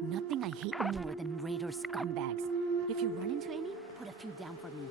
Nothing I hate more than raider scumbags. If you run into any, put a few down for me.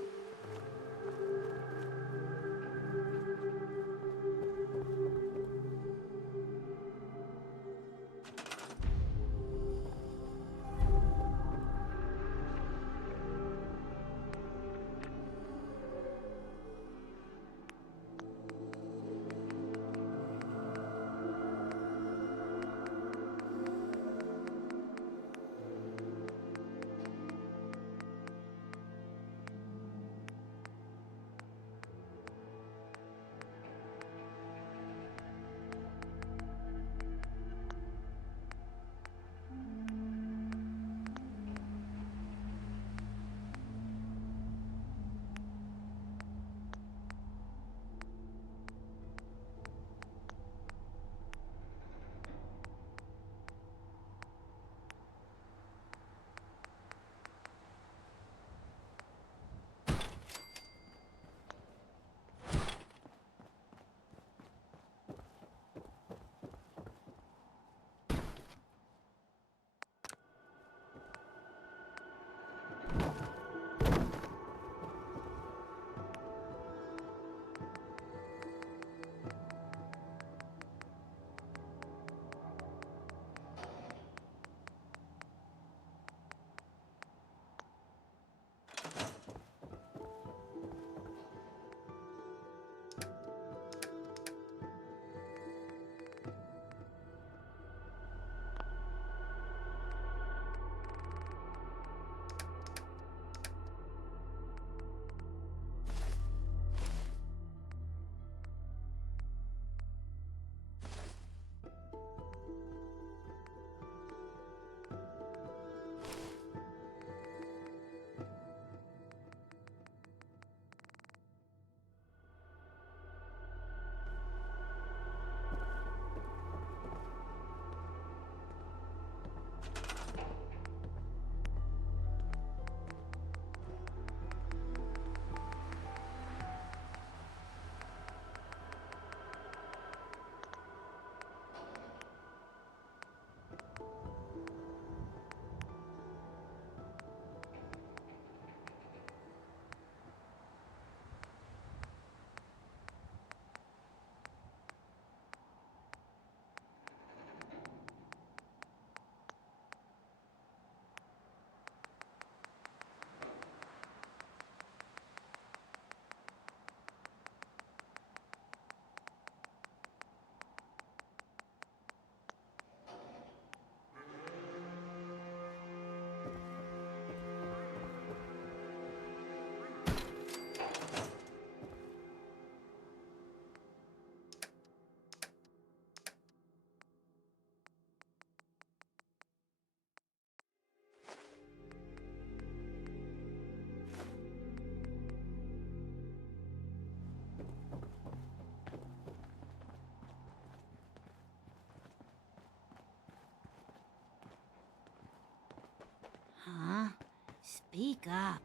Speak up.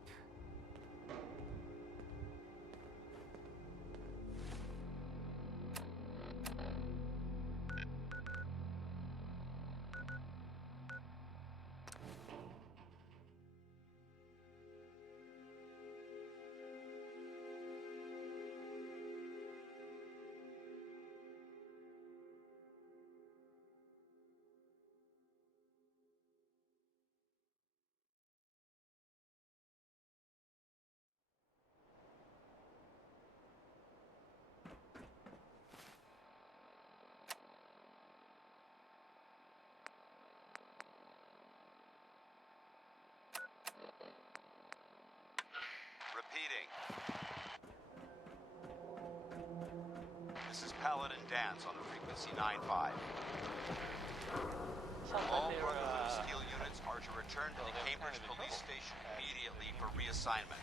Repeating. This is Paladin Dance on the frequency 9-5. All Brotherhood of Steel units are to return to the Cambridge Police Station immediately for reassignment.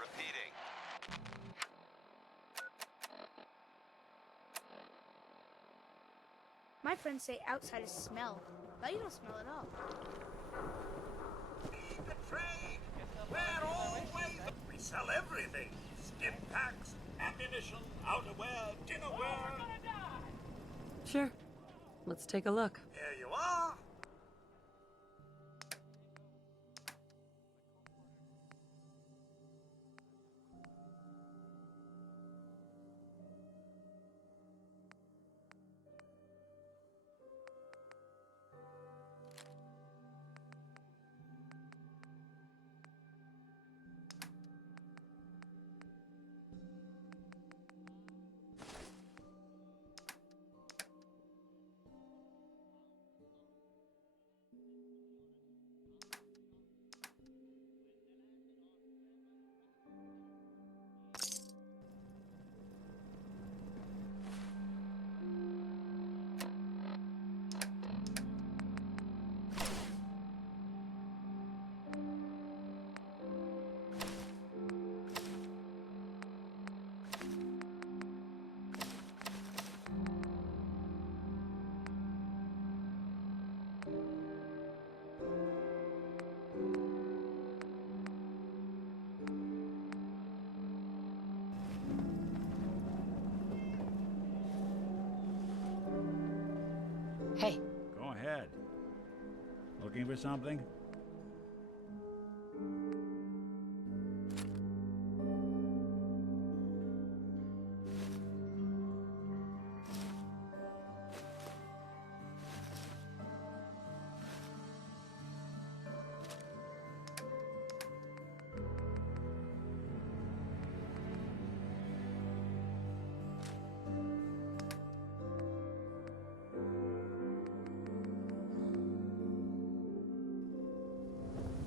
Repeating. My friends say outside is smell, but you don't smell at all. Feed the trade! We're always... We sell everything. Stim packs, ammunition, outerwear, dinnerware. Sure. Let's take a look. Here you are. Hey. Go ahead. Looking for something?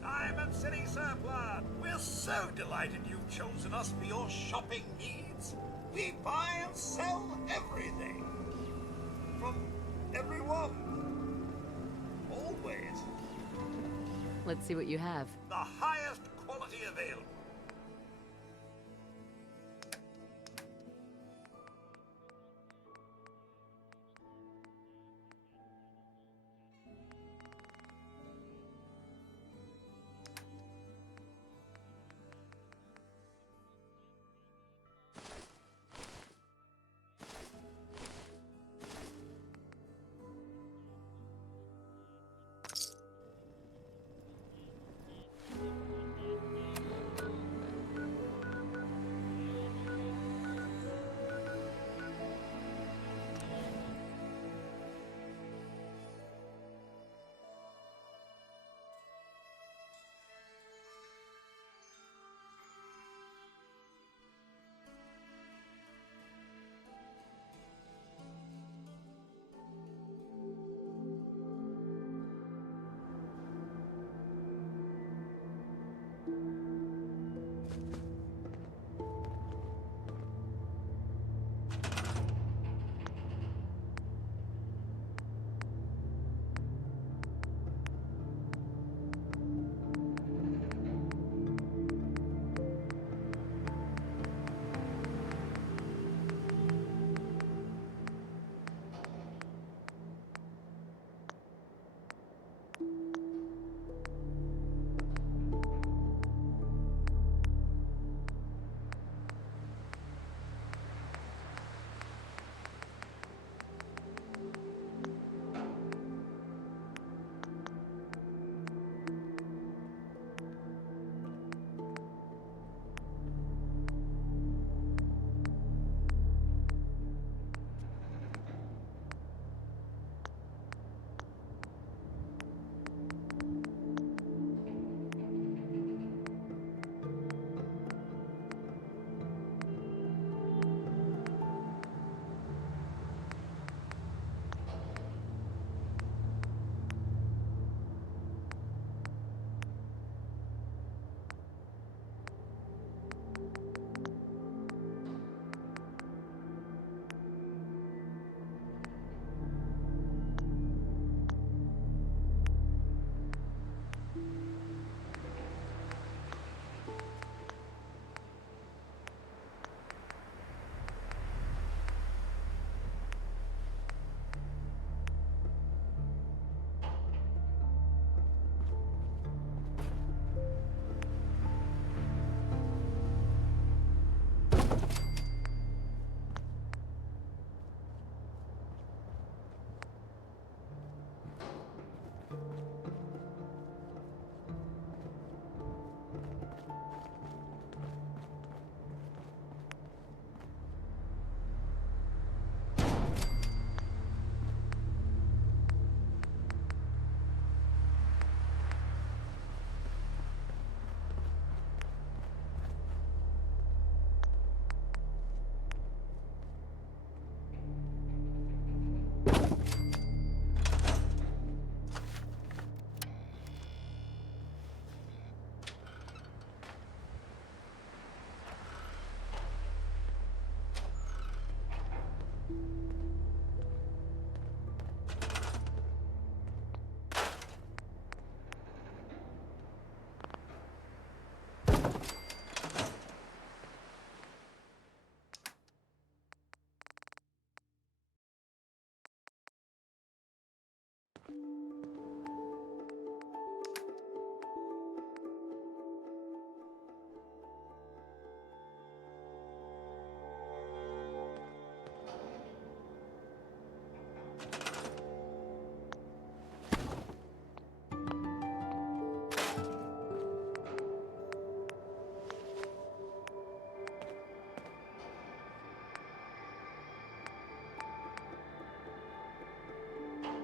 Diamond City Surplus. We're so delighted you've chosen us for your shopping needs. We buy and sell everything. From everyone. Always. Let's see what you have. The highest quality available.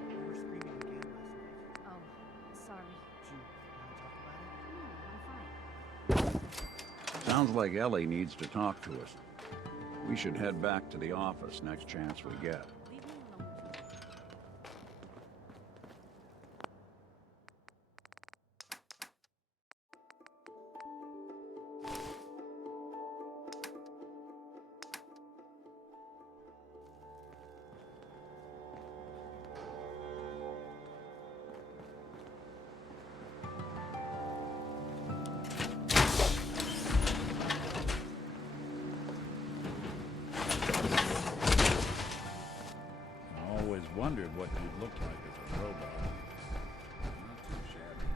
You were screaming again last night. Oh, sorry. Do you want to talk about it? No, I'm fine. Sounds like Ellie needs to talk to us. We should head back to the office next chance we get. Leave me alone. I always wondered what you'd look like as a robot. Not too shabby.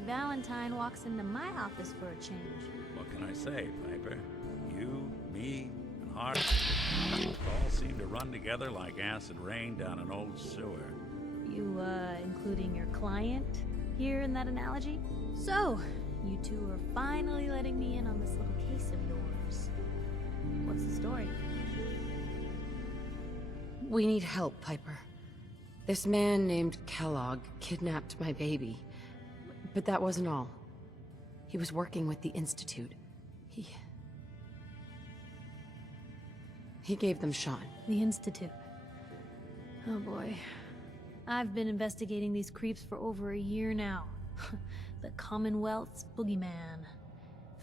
Frankie Valentine walks into my office for a change. What can I say, Piper? You, me, and Hart all seem to run together like acid rain down an old sewer. You, including your client here in that analogy? So, you two are finally letting me in on this little case of yours. What's the story? We need help, Piper. This man named Kellogg kidnapped my baby. But that wasn't all. He was working with the Institute. He gave them Sean. The Institute. Oh boy. I've been investigating these creeps for over a year now. The Commonwealth's boogeyman.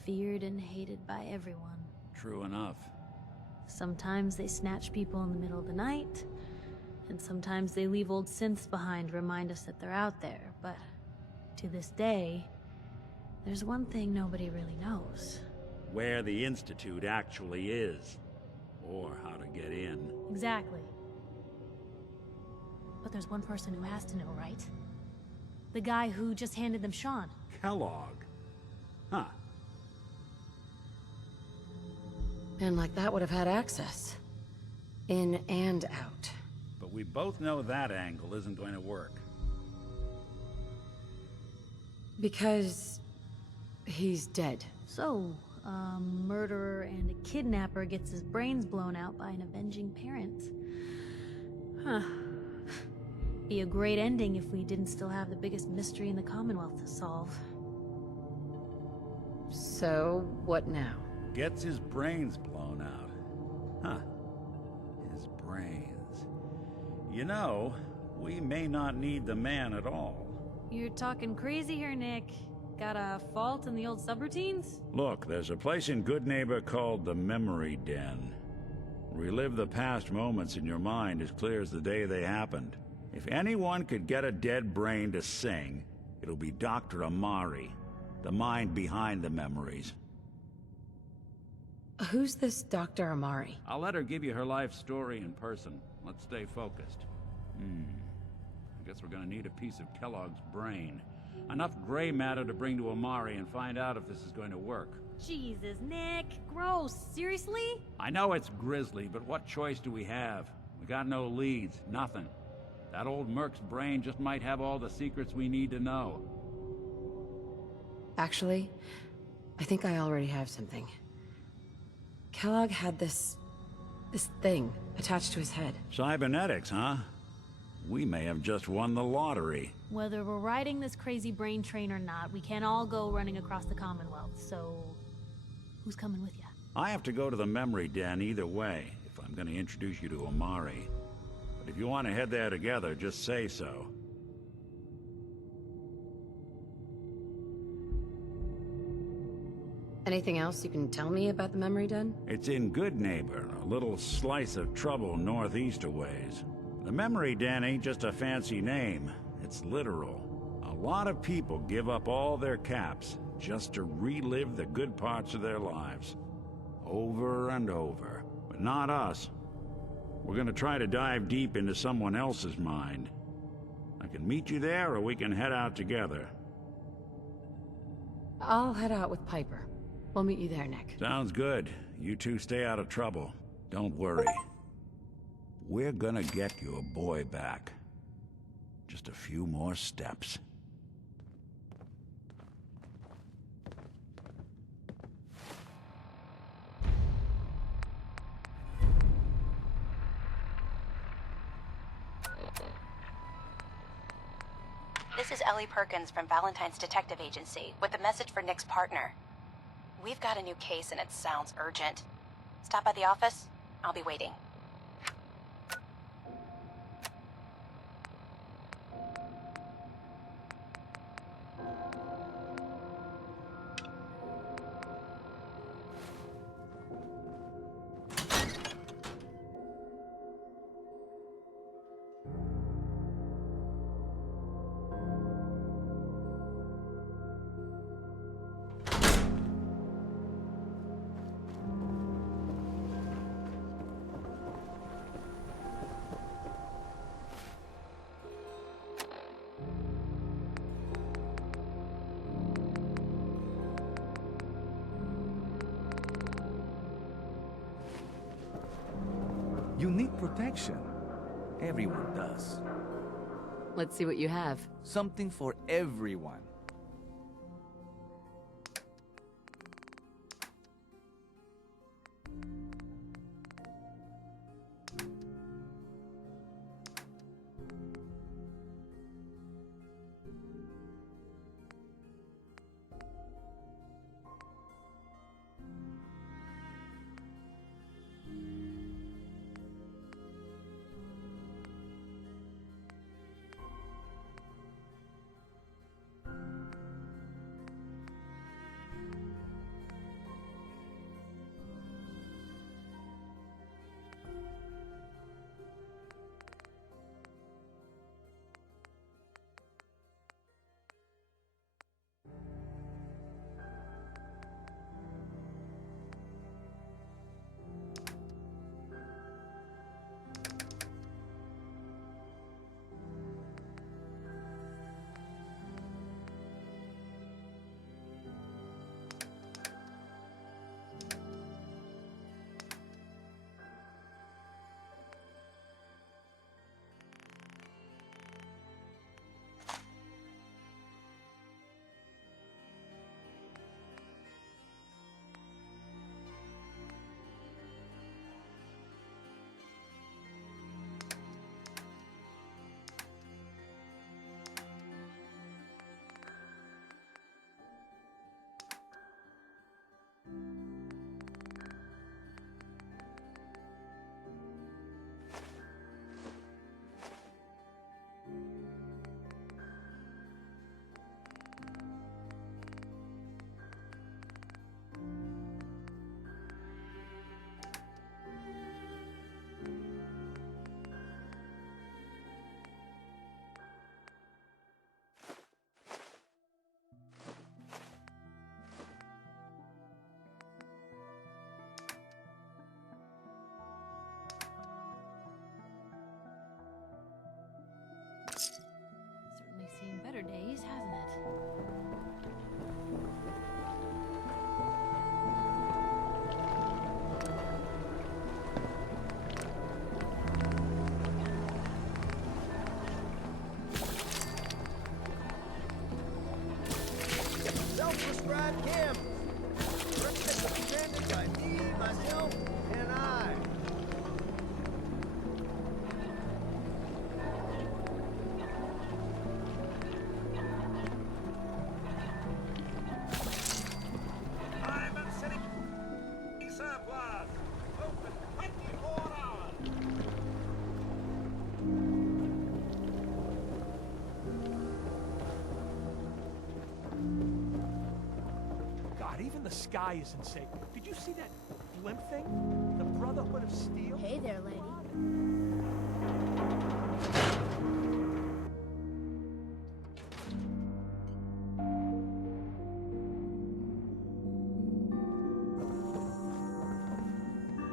Feared and hated by everyone. True enough. Sometimes they snatch people in the middle of the night, and sometimes they leave old synths behind to remind us that they're out there, but to this day, there's one thing nobody really knows. Where the Institute actually is. Or how to get in. Exactly. But there's one person who has to know, right? The guy who just handed them Sean. Kellogg. Huh. Man like that would have had access. In and out. But we both know that angle isn't going to work. Because he's dead. So, a murderer and a kidnapper gets his brains blown out by an avenging parent. Huh. Be a great ending if we didn't still have the biggest mystery in the Commonwealth to solve. So, what now? Gets his brains blown out. Huh. His brains. You know, we may not need the man at all. You're talking crazy here, Nick. Got a fault in the old subroutines? Look, there's a place in Good Neighbor called the Memory Den. Relive the past moments in your mind as clear as the day they happened. If anyone could get a dead brain to sing, it'll be Dr. Amari, the mind behind the memories. Who's this Dr. Amari? I'll let her give you her life story in person. Let's stay focused. I guess we're gonna need a piece of Kellogg's brain. Enough gray matter to bring to Amari and find out if this is going to work. Jesus, Nick. Gross. Seriously? I know it's grisly, but what choice do we have? We got no leads, nothing. That old Merc's brain just might have all the secrets we need to know. Actually, I think I already have something. Kellogg had this thing attached to his head. Cybernetics, huh? We may have just won the lottery. Whether we're riding this crazy brain train or not, we can't all go running across the Commonwealth, so... who's coming with you? I have to go to the Memory Den either way, if I'm going to introduce you to Amari. But if you want to head there together, just say so. Anything else you can tell me about the Memory Den? It's in Good Neighbor, a little slice of trouble northeast a ways. The Memory Den ain't just a fancy name, it's literal. A lot of people give up all their caps just to relive the good parts of their lives. Over and over. But not us. We're gonna try to dive deep into someone else's mind. I can meet you there, or we can head out together. I'll head out with Piper. We'll meet you there, Nick. Sounds good. You two stay out of trouble. Don't worry. We're gonna get your boy back. Just a few more steps. This is Ellie Perkins from Valentine's Detective Agency with a message for Nick's partner. We've got a new case and it sounds urgent. Stop by the office. I'll be waiting. protection. Everyone does. Let's see what you have. Something for everyone. Certainly seen better days, hasn't it? Self-prescribed cams. Recommended by me, myself, and I. Diamond City surplus. Open 24 hours. God, even the sky isn't safe. Did you see that blimp thing? The Brotherhood of Steel? Hey there, lady.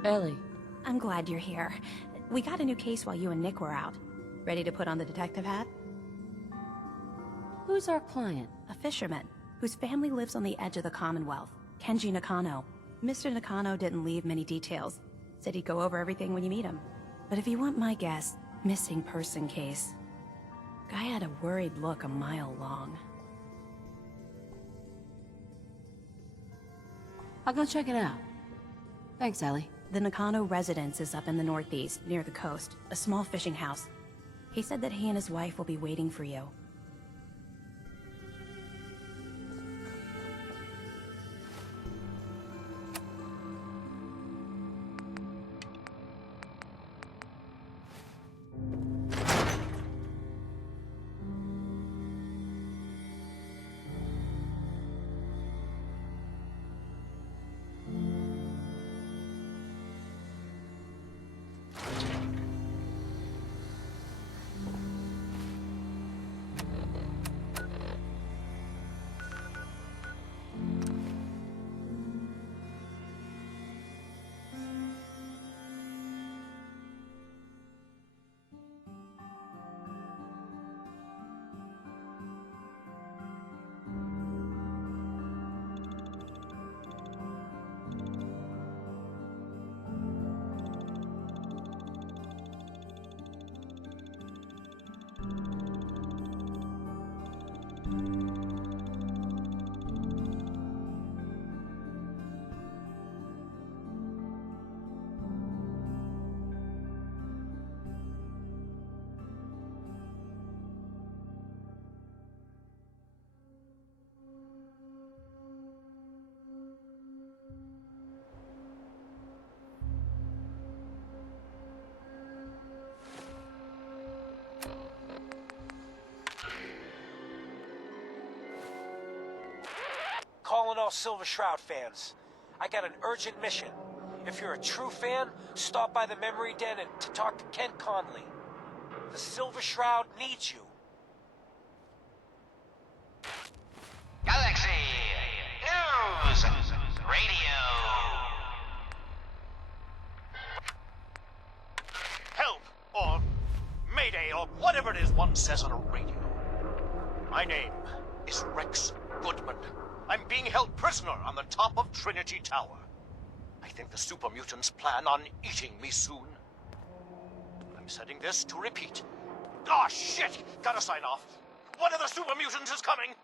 Ellie. I'm glad you're here. We got a new case while you and Nick were out. Ready to put on the detective hat? Who's our client? A fisherman, whose family lives on the edge of the Commonwealth. Kenji Nakano. Mr. Nakano didn't leave many details. Said he'd go over everything when you meet him. But if you want my guess, missing person case. Guy had a worried look a mile long. I'll go check it out. Thanks, Ellie. The Nakano residence is up in the northeast, near the coast. A small fishing house. He said that he and his wife will be waiting for you. calling all Silver Shroud fans. I got an urgent mission. If you're a true fan, stop by the Memory Den and to talk to Kent Conley. The Silver Shroud needs you. Galaxy News Radio. Help, or Mayday, or whatever it is one says on a radio. My name is Rex Goodman. I'm being held prisoner on the top of Trinity Tower. I think the super mutants plan on eating me soon. I'm setting this to repeat. Ah, shit! Gotta sign off. One of the super mutants is coming!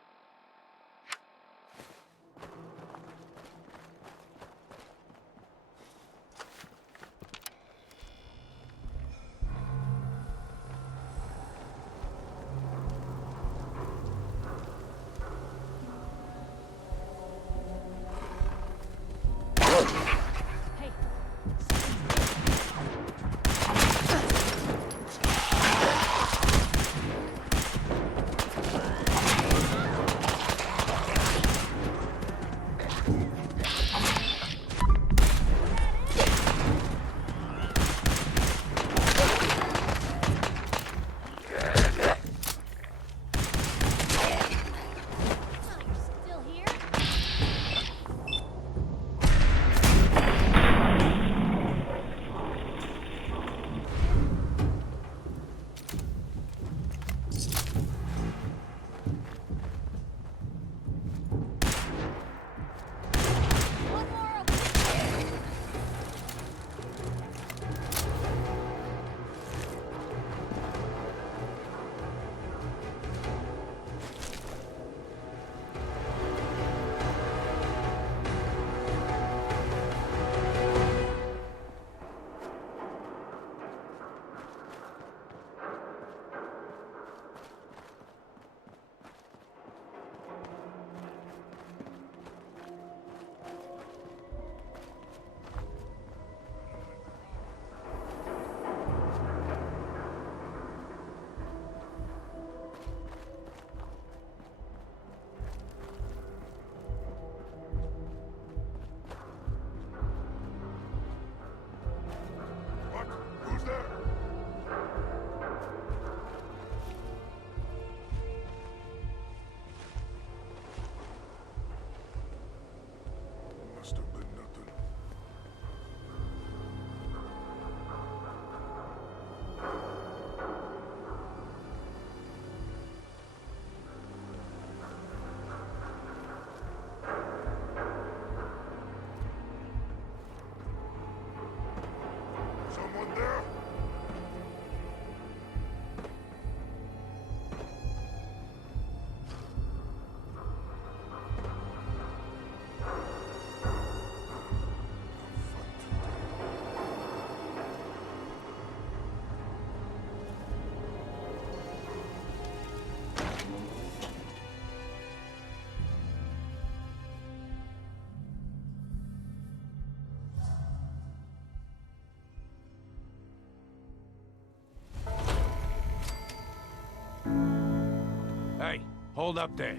Hey, hold up there.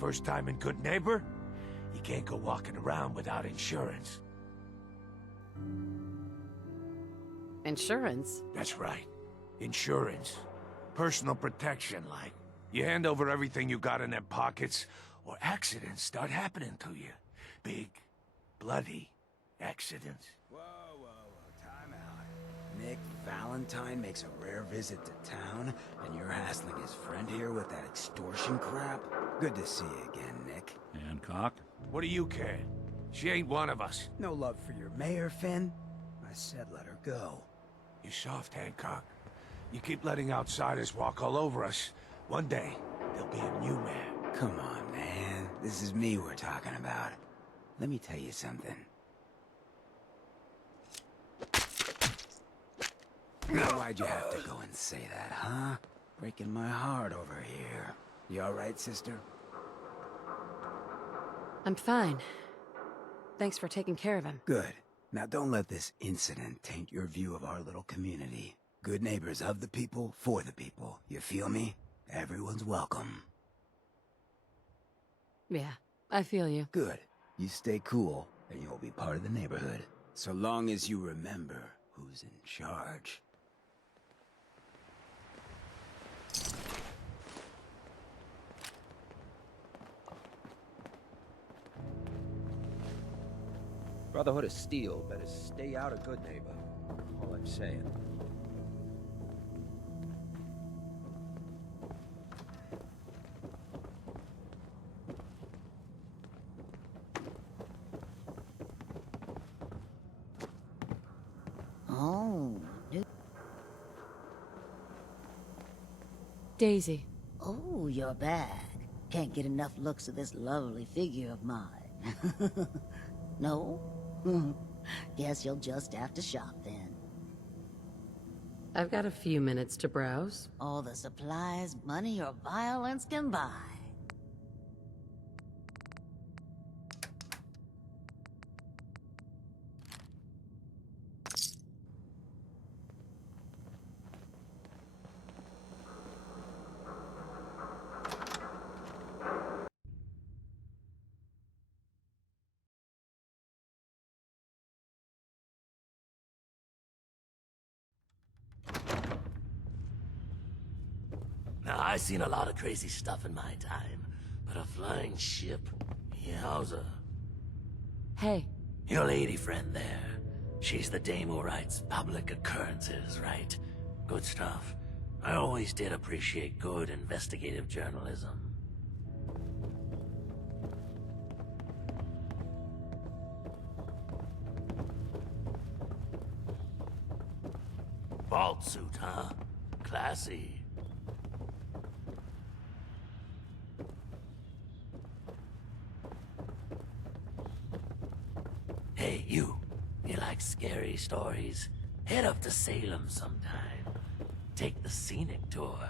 First time in Good Neighbor? You can't go walking around without insurance. Insurance? That's right. Insurance. Personal protection, like. You hand over everything you got in them pockets, or accidents start happening to you. Big, bloody accidents. Whoa, time out. Nick Valentine makes a rare visit to town, and you're hassling his friend here with that extortion crap? Good to see you again, Nick. Hancock? What do you care? She ain't one of us. No love for your mayor, Finn? I said let her go. You soft, Hancock. You keep letting outsiders walk all over us. One day, there'll be a new man. Come on, man. This is me we're talking about. Let me tell you something. Now, why'd you have to go and say that, huh? Breaking my heart over here. You alright, sister? I'm fine. Thanks for taking care of him. Good. Now don't let this incident taint your view of our little community. Good neighbors of the people, for the people. You feel me? Everyone's welcome. Yeah, I feel you. Good. You stay cool, and you'll be part of the neighborhood. So long as you remember who's in charge. Brotherhood of Steel better stay out of Good Neighbor. All I'm saying. Oh, Daisy. Oh, you're back. Can't get enough looks of this lovely figure of mine. No? Guess you'll just have to shop then. I've got a few minutes to browse. All the supplies money or violence can buy. Now, I've seen a lot of crazy stuff in my time, but a flying ship, yowza. Hey. Your lady friend there, she's the dame who writes public occurrences, right? Good stuff. I always did appreciate good investigative journalism. Vault suit, huh? Classy. Hey, you like scary stories? Head up to Salem sometime. Take the scenic tour.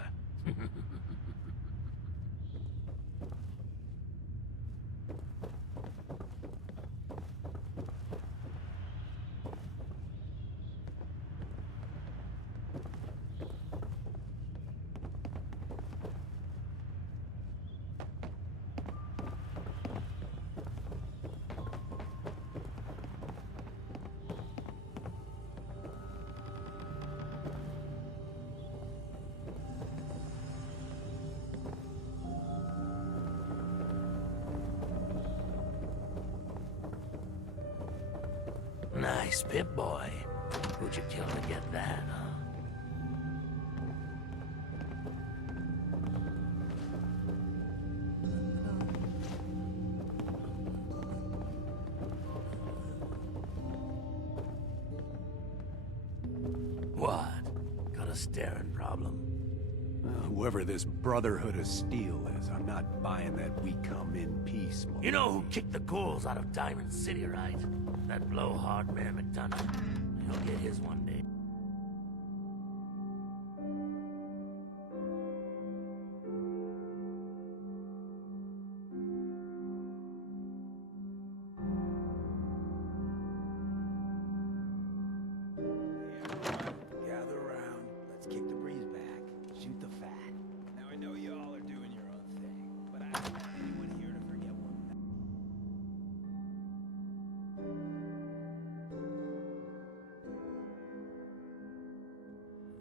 Nice Pip Boy. Who'd you kill to get that, huh? What? Got a staring problem? Whoever this Brotherhood of Steel is, I'm not buying that we come in peace. You know who kicked the ghouls out of Diamond City, right? That blowhard Mayor McDonough. He'll get his one day. Gather around. Let's kick the breeze back. Shoot the fat. Now I know you all are doing your own thing, but I don't want anyone here to forget one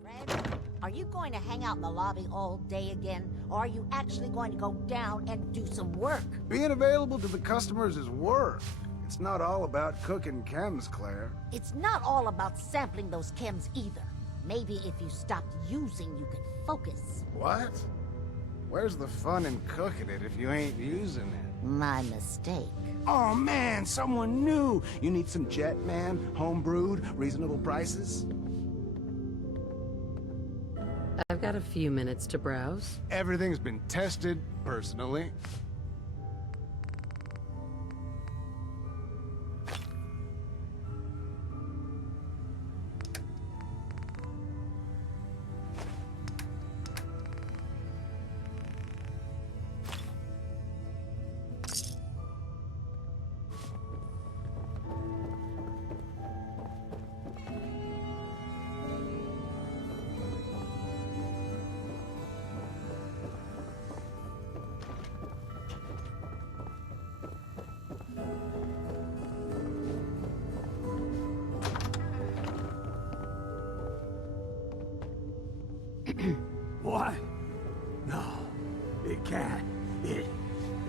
Fred, are you going to hang out in the lobby all day again? Or are you actually going to go down and do some work? Being available to the customers is work. It's not all about cooking chems, Claire. It's not all about sampling those chems either. Maybe if you stopped using, you could focus. What? Where's the fun in cooking it if you ain't using it? My mistake. Oh man, someone new! You need some Jetman, home-brewed, reasonable prices? I've got a few minutes to browse. Everything's been tested, personally.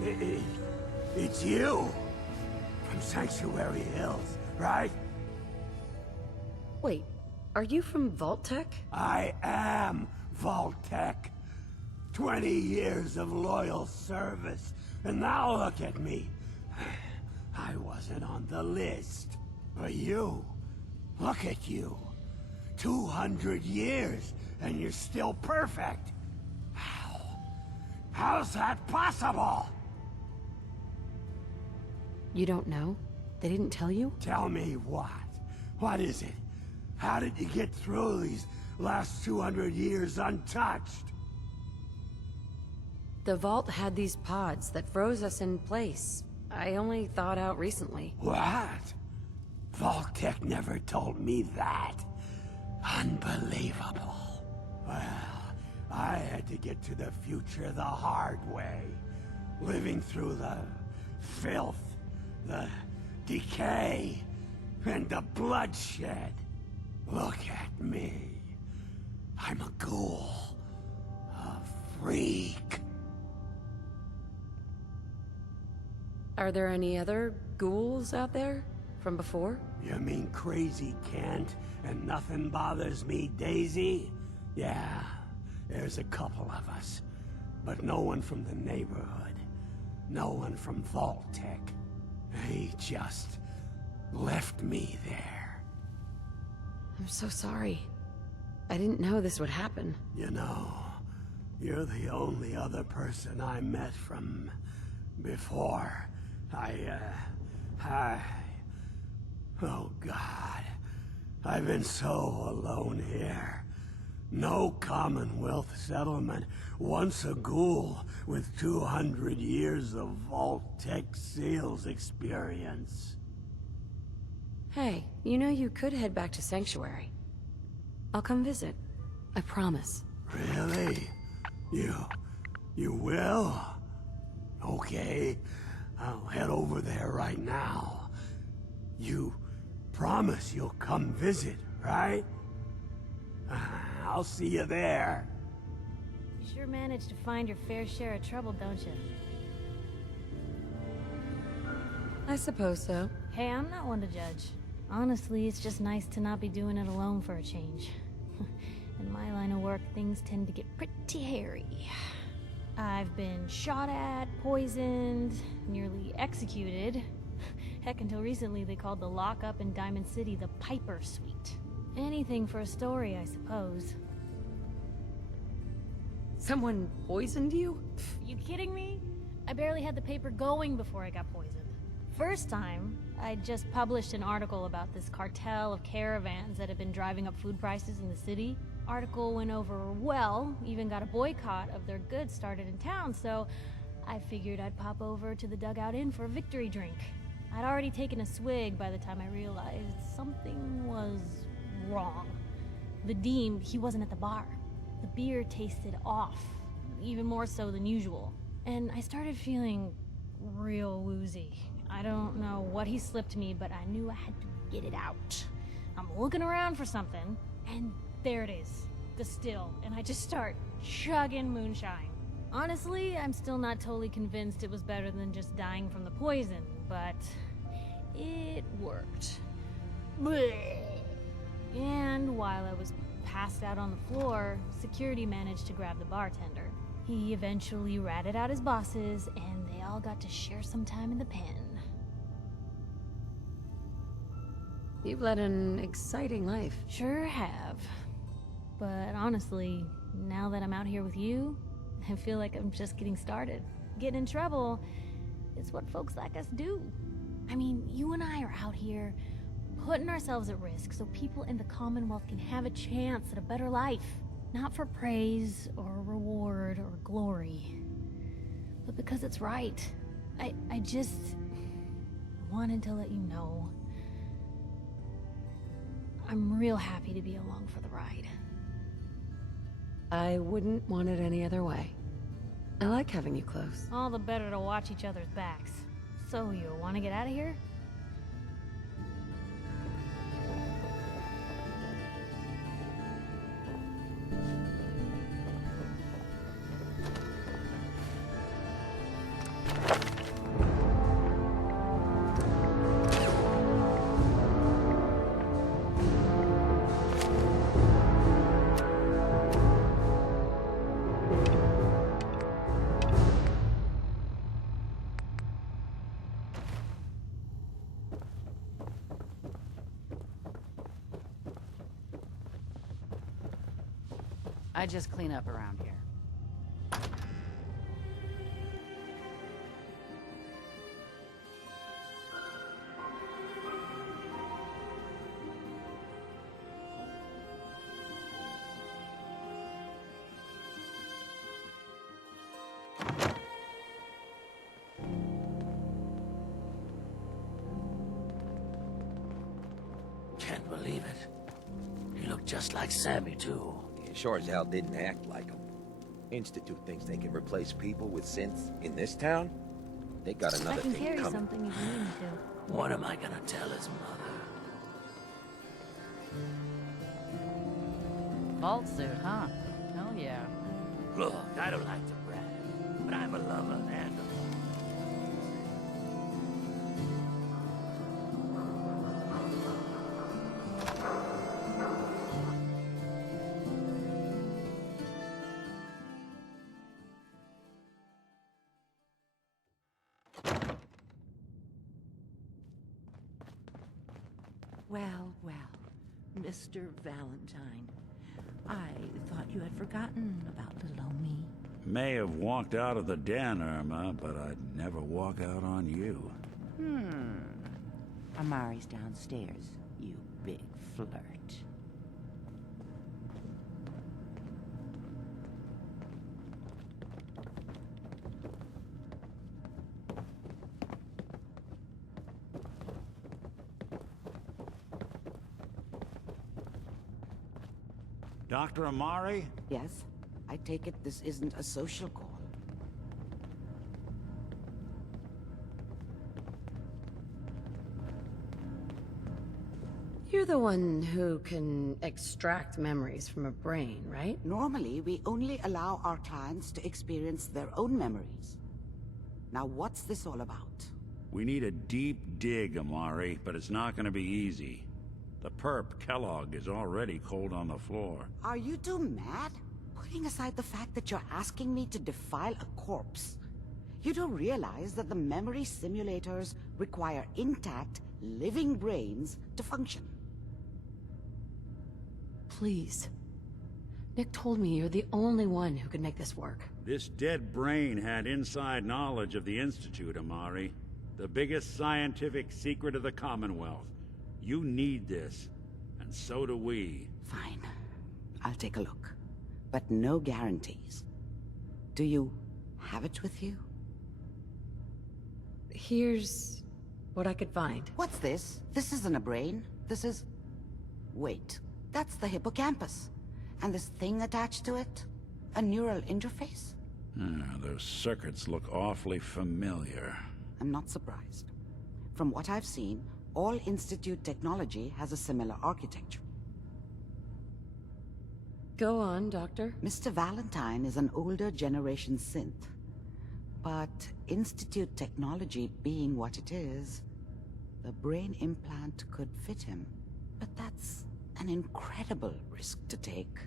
It's you! From Sanctuary Hills, right? Wait, are you from Vault-Tec? I am Vault-Tec. 20 years of loyal service, and now look at me. I wasn't on the list. But you, look at you. 200 years, and you're still perfect. How's that possible? You don't know? They didn't tell you? Tell me what? What is it? How did you get through these last 200 years untouched? The Vault had these pods that froze us in place. I only thawed out recently. What? Vault-Tec never told me that. Unbelievable. Well, I had to get to the future the hard way. Living through the filth, the decay, and the bloodshed. Look at me. I'm a ghoul. A freak. Are there any other ghouls out there? From before? You mean Crazy Kent and Nothing Bothers Me Daisy? Yeah, there's a couple of us. But no one from the neighborhood. No one from Vault-Tec. They just left me there. I'm so sorry. I didn't know this would happen. You know, you're the only other person I met from before. Oh God, I've been so alone here. No Commonwealth settlement, once a ghoul with 200 years of Vault-Tec sales experience. Hey, you know you could head back to Sanctuary. I'll come visit. I promise. Really? You will? Okay, I'll head over there right now. You promise you'll come visit, right? I'll see you there. You sure manage to find your fair share of trouble, don't you? I suppose so. Hey, I'm not one to judge. Honestly, it's just nice to not be doing it alone for a change. In my line of work, things tend to get pretty hairy. I've been shot at, poisoned, nearly executed. Heck, until recently they called the lockup in Diamond City the Piper Suite. Anything for a story, I suppose. Someone poisoned you? You kidding me? I barely had the paper going before I got poisoned. First time, I just published an article about this cartel of caravans that had been driving up food prices in the city. Article went over well, even got a boycott of their goods started in town, so I figured I'd pop over to the Dugout Inn for a victory drink. I'd already taken a swig by the time I realized something was wrong. Vadim, he wasn't at the bar. The beer tasted off, even more so than usual. And I started feeling real woozy. I don't know what he slipped me, but I knew I had to get it out. I'm looking around for something, and there it is, the still, and I just start chugging moonshine. Honestly, I'm still not totally convinced it was better than just dying from the poison, but it worked. Blech. And while I was passed out on the floor, security managed to grab the bartender. He eventually ratted out his bosses, and they all got to share some time in the pen. You've led an exciting life. Sure have. But honestly, now that I'm out here with you, I feel like I'm just getting started. Getting in trouble is what folks like us do. I mean, you and I are out here putting ourselves at risk so people in the Commonwealth can have a chance at a better life. Not for praise or reward or glory, but because it's right. I just wanted to let you know I'm real happy to be along for the ride. I wouldn't want it any other way. I like having you close. All the better to watch each other's backs. So, you want to get out of here? I just clean up around here. Can't believe it. You look just like Sammy, too. He sure as hell didn't act like him. Institute thinks they can replace people with synths in this town? They got another I can thing carry coming. something if you need me to. What am I gonna tell his mother? Vault suit, huh? Hell yeah. Look, I don't like to brag, but I'm a lover and a Well, well, Mr. Valentine. I thought you had forgotten about little old me. May have walked out of the den, Irma, but I'd never walk out on you. Amari's downstairs, you big flirt. Dr. Amari? Yes? I take it this isn't a social call. You're the one who can extract memories from a brain, right? Normally, we only allow our clients to experience their own memories. Now, what's this all about? We need a deep dig, Amari, but it's not gonna be easy. The perp, Kellogg, is already cold on the floor. Are you two mad? Putting aside the fact that you're asking me to defile a corpse, you do realize that the memory simulators require intact, living brains to function. Please. Nick told me you're the only one who could make this work. This dead brain had inside knowledge of the Institute, Amari. The biggest scientific secret of the Commonwealth. You need this, and so do we. Fine. I'll take a look. But no guarantees. Do you have it with you? Here's what I could find. What's this? This isn't a brain. This is... Wait. That's the hippocampus. And this thing attached to it? A neural interface? Those circuits look awfully familiar. I'm not surprised. From what I've seen, all Institute technology has a similar architecture. Go on, Doctor. Mr. Valentine is an older generation synth. But Institute technology being what it is, the brain implant could fit him. But that's an incredible risk to take.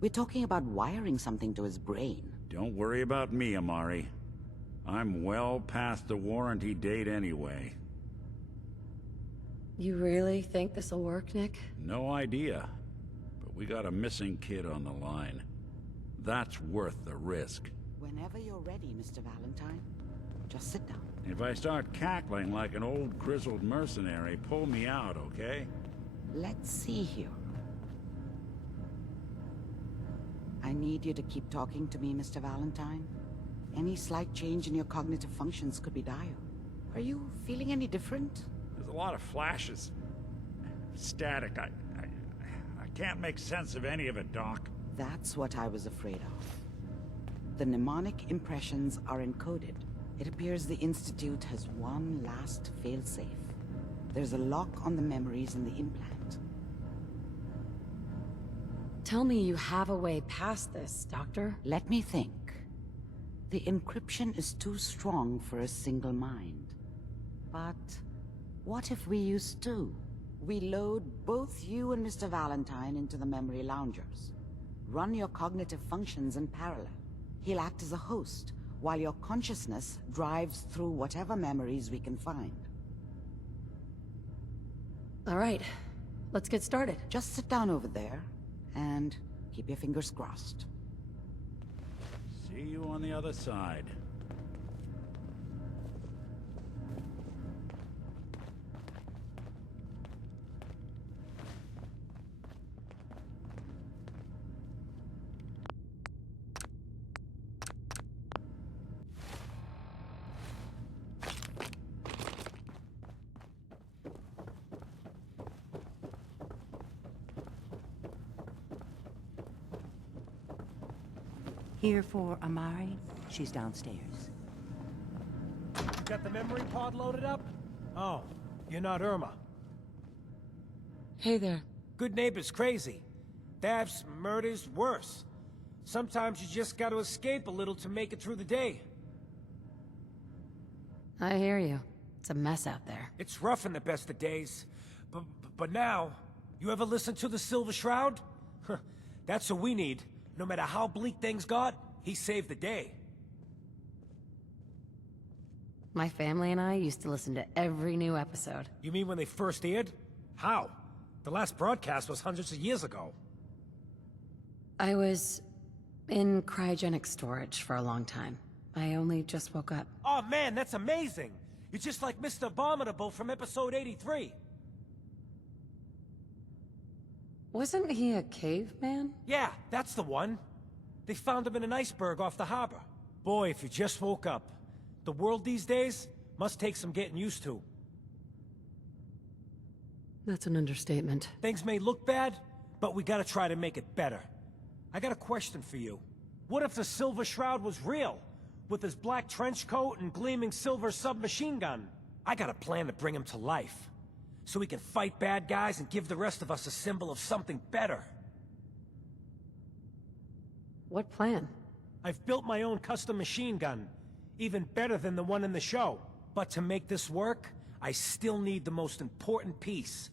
We're talking about wiring something to his brain. Don't worry about me, Amari. I'm well past the warranty date anyway. You really think this'll work, Nick? No idea. But we got a missing kid on the line. That's worth the risk. Whenever you're ready, Mr. Valentine, just sit down. If I start cackling like an old grizzled mercenary, pull me out, okay? Let's see here. I need you to keep talking to me, Mr. Valentine. Any slight change in your cognitive functions could be dire. Are you feeling any different? There's a lot of flashes. Static. I can't make sense of any of it, Doc. That's what I was afraid of. The mnemonic impressions are encoded. It appears the Institute has one last failsafe. There's a lock on the memories in the implant. Tell me you have a way past this, Doctor. Let me think. The encryption is too strong for a single mind. But what if we use two? We load both you and Mr. Valentine into the memory loungers. Run your cognitive functions in parallel. He'll act as a host, while your consciousness drives through whatever memories we can find. All right, let's get started. Just sit down over there, and Keep your fingers crossed. See you on the other side. Here for Amari. She's downstairs. You got the memory pod loaded up? Oh, you're not Irma. Hey there. Good neighbor's crazy. Thefts, murders, worse. Sometimes you just gotta escape a little to make it through the day. I hear you. It's a mess out there. It's rough in the best of days. But now, you ever listen to the Silver Shroud? That's what we need. No matter how bleak things got, he saved the day. My family and I used to listen to every new episode. You mean when they first aired? How? The last broadcast was hundreds of years ago. I was in cryogenic storage for a long time. I only just woke up. Oh man, that's amazing! You're just like Mr. Abominable from episode 83. Wasn't he a caveman? Yeah, that's the one. They found him in an iceberg off the harbor. Boy, if you just woke up. The world these days must take some getting used to. That's an understatement. Things may look bad, but we gotta try to make it better. I got a question for you. What if the Silver Shroud was real? With his black trench coat and gleaming silver submachine gun? I got a plan to bring him to life. So we can fight bad guys and give the rest of us a symbol of something better. What plan? I've built my own custom machine gun. Even better than the one in the show. But to make this work, I still need the most important piece.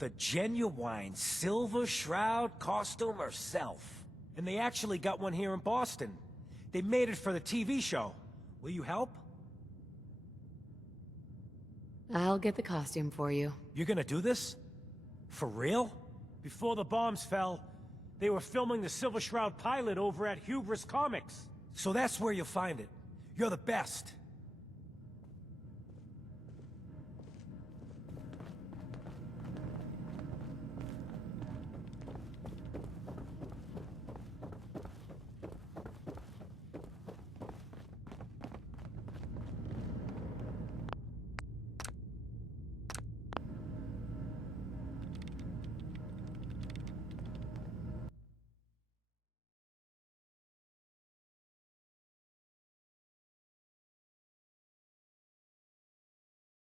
The genuine Silver Shroud costume herself. And they actually got one here in Boston. They made it for the TV show. Will you help? I'll get the costume for you. You're gonna do this? For real? Before the bombs fell, they were filming the Silver Shroud pilot over at Hubris Comics. So that's where you'll find it. You're the best.